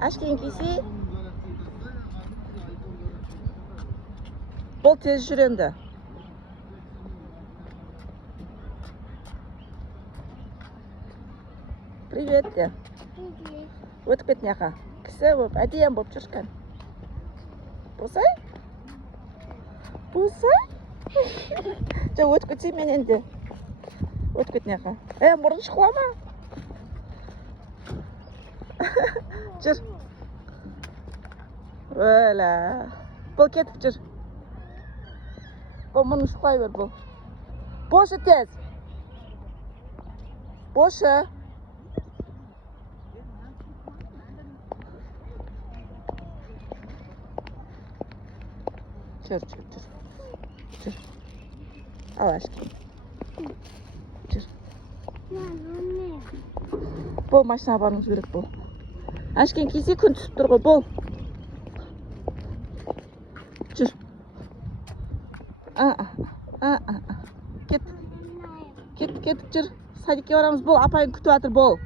Ашкин киси. Бол тез жүр енді. Привет де. Өтіп кет мыяқа. Кісі болып, әдейі болып жүршкен. Босай? Босай? Жа өтіп кетсей мен енді. Өтіп кет мыяқа. Мұрын шықыла ма? Жүр. Өлә. Бұл кетіп жүр. Бұл мұрын шықпай бер бұл. Бошы тез. Бошы. Жүр. Жүр. Ал Ашкин. Жүр. Бұл машина барыңыз керек бұл. Ашкин кисе күн түсіп тұр ғой бұл. Жүр. Кетіп жүр. Садикке барамыз бол. Апайын күтіп атыр бол.